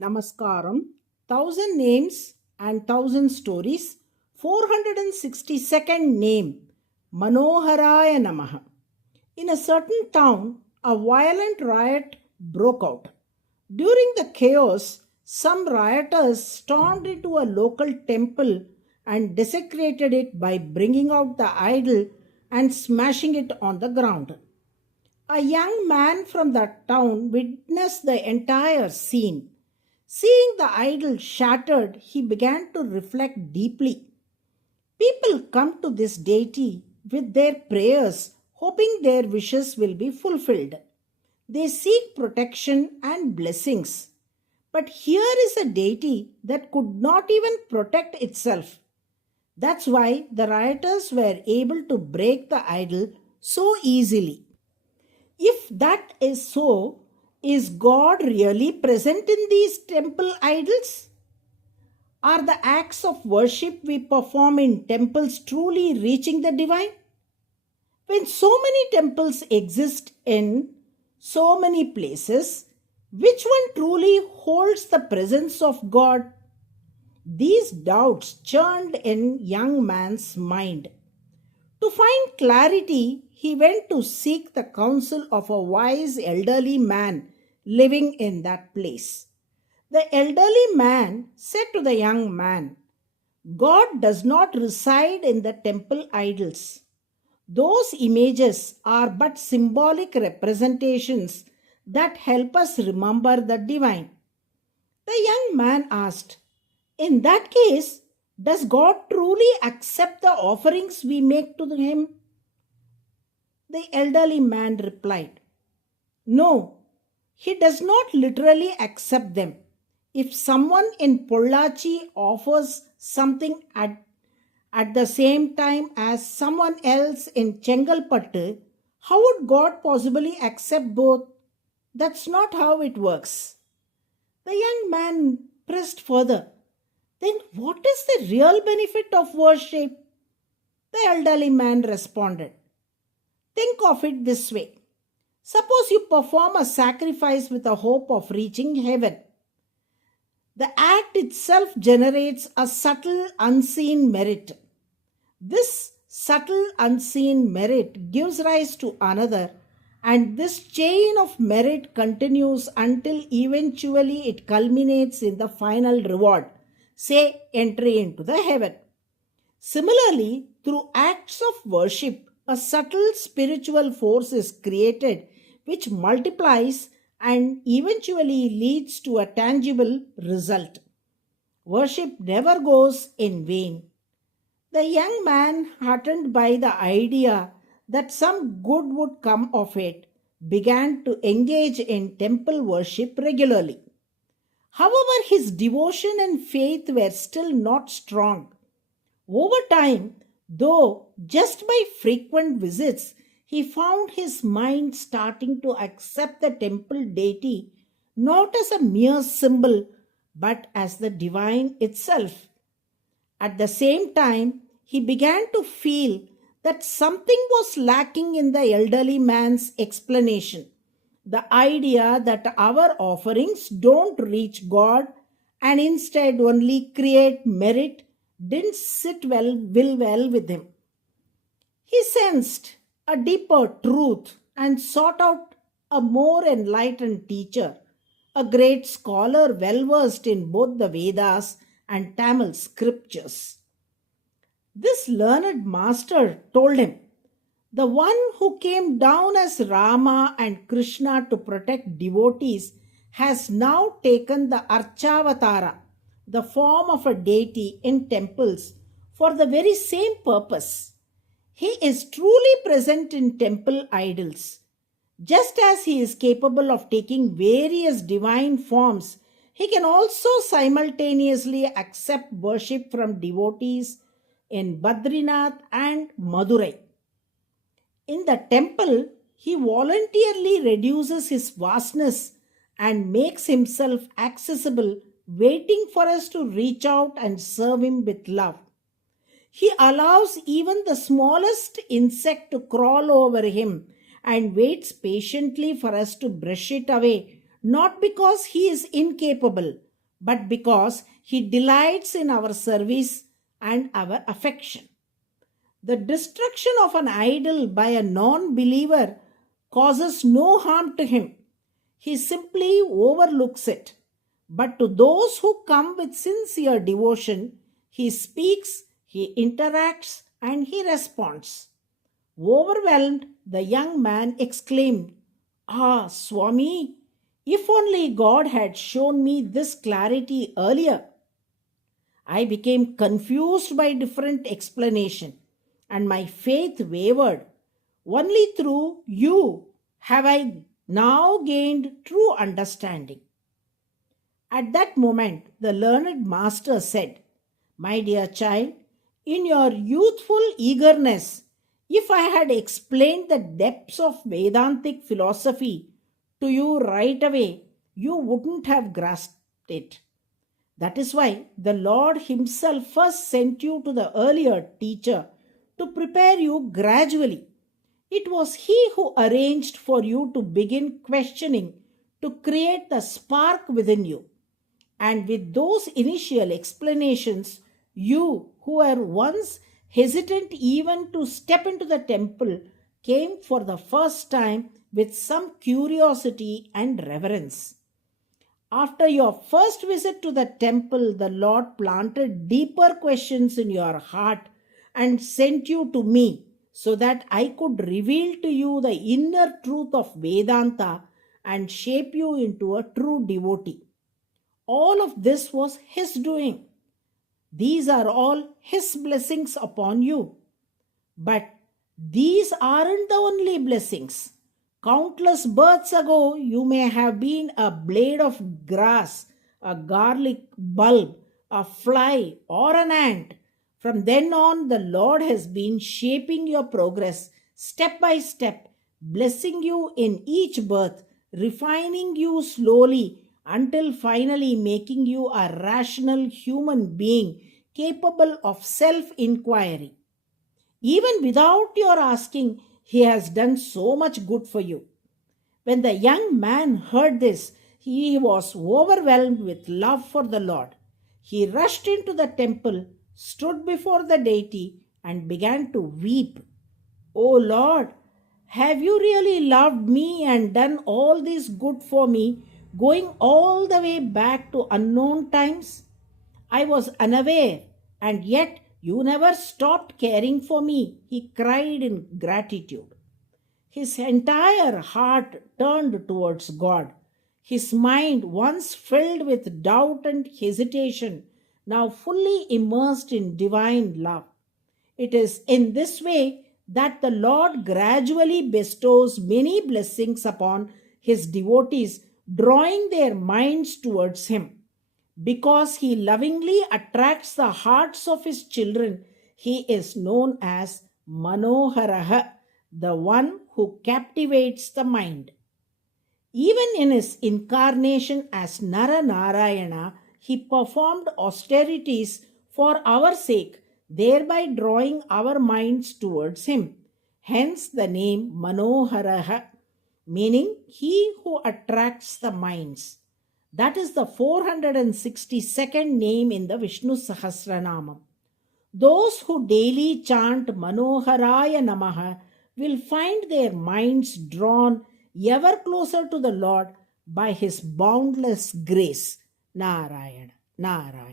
Namaskaram, Thousand Names and Thousand Stories, 462nd name, MANOHARAAYA NAMAH. In a certain town, a violent riot broke out. During the chaos, some rioters stormed into a local temple and desecrated it by bringing out the idol and smashing it on the ground. A young man from that town witnessed the entire scene. Seeing the idol shattered, he began to reflect deeply. People come to this deity with their prayers, hoping their wishes will be fulfilled. They seek protection and blessings. But here is a deity that could not even protect itself. That's why the rioters were able to break the idol so easily. If that is so, is God really present in these temple idols? Are the acts of worship we perform in temples truly reaching the divine? When so many temples exist in so many places, which one truly holds the presence of God? These doubts churned in young man's mind. To find clarity, he went to seek the counsel of a wise elderly man living in that place. The elderly man said to the young man, God does not reside in the temple idols. Those images are but symbolic representations that help us remember the divine. The young man asked, in that case, does God truly accept the offerings we make to him? The elderly man replied, no, he does not literally accept them. If someone in Pollachi offers something at the same time as someone else in Chengalpattu, how would God possibly accept both? That's not how it works. The young man pressed further. Then what is the real benefit of worship? The elderly man responded. Think of it this way. Suppose you perform a sacrifice with the hope of reaching heaven. The act itself generates a subtle unseen merit. This subtle unseen merit gives rise to another, and this chain of merit continues until eventually it culminates in the final reward, say entry into the heaven. Similarly, through acts of worship, a subtle spiritual force is created which multiplies and eventually leads to a tangible result. Worship never goes in vain. The young man, heartened by the idea that some good would come of it, began to engage in temple worship regularly. However, his devotion and faith were still not strong. Over time, though just by frequent visits, he found his mind starting to accept the temple deity not as a mere symbol but as the divine itself. At the same time, he began to feel that something was lacking in the elderly man's explanation. The idea that our offerings don't reach God and instead only create merit didn't sit well with him. He sensed a deeper truth and sought out a more enlightened teacher, a great scholar well versed in both the Vedas and Tamil scriptures. This learned master told him, the one who came down as Rama and Krishna to protect devotees has now taken the Archavatara, the form of a deity in temples, for the very same purpose. He is truly present in temple idols. Just as he is capable of taking various divine forms, he can also simultaneously accept worship from devotees in Badrinath and Madurai. In the temple, he voluntarily reduces his vastness and makes himself accessible, waiting for us to reach out and serve him with love. He allows even the smallest insect to crawl over him and waits patiently for us to brush it away, not because he is incapable, but because he delights in our service and our affection. The destruction of an idol by a non believer causes no harm to him. He simply overlooks it. But to those who come with sincere devotion, he speaks, he interacts, and he responds. Overwhelmed, the young man exclaimed, "Ah, Swami, if only God had shown me this clarity earlier." I became confused by different explanation, and my faith wavered. Only through you have I now gained true understanding. At that moment, the learned master said, "My dear child, in your youthful eagerness, if I had explained the depths of Vedantic philosophy to you right away, you wouldn't have grasped it. That is why the Lord Himself first sent you to the earlier teacher to prepare you gradually. It was He who arranged for you to begin questioning to create the spark within you. And with those initial explanations, you who were once hesitant even to step into the temple came for the first time with some curiosity and reverence. After your first visit to the temple, the Lord planted deeper questions in your heart and sent you to me so that I could reveal to you the inner truth of Vedanta and shape you into a true devotee. All of this was His doing. These are all His blessings upon you. But these aren't the only blessings. Countless births ago, you may have been a blade of grass, a garlic bulb, a fly, or an ant. From then on, the Lord has been shaping your progress step by step, blessing you in each birth, refining you slowly until finally making you a rational human being capable of self inquiry. Even without your asking, He has done so much good for you. When the young man heard this, he was overwhelmed with love for the Lord. He rushed into the temple, stood before the deity, and began to weep. "O Lord, have you really loved me and done all this good for me, going all the way back to unknown times? I was unaware, and yet you never stopped caring for me," he cried in gratitude. His entire heart turned towards God. His mind, once filled with doubt and hesitation, now fully immersed in divine love. It is in this way that the Lord gradually bestows many blessings upon His devotees, drawing their minds towards Him. Because He lovingly attracts the hearts of His children, He is known as MANOHARAAYA, the one who captivates the mind. Even in His incarnation as Narayana, He performed austerities for our sake, thereby drawing our minds towards Him. Hence the name MANOHARAAYA, meaning He who attracts the minds. That is the 462nd name in the Vishnu Sahasranamam. Those who daily chant MANOHARAAYA NAMAH will find their minds drawn ever closer to the Lord by His boundless grace. Narayana, Narayana.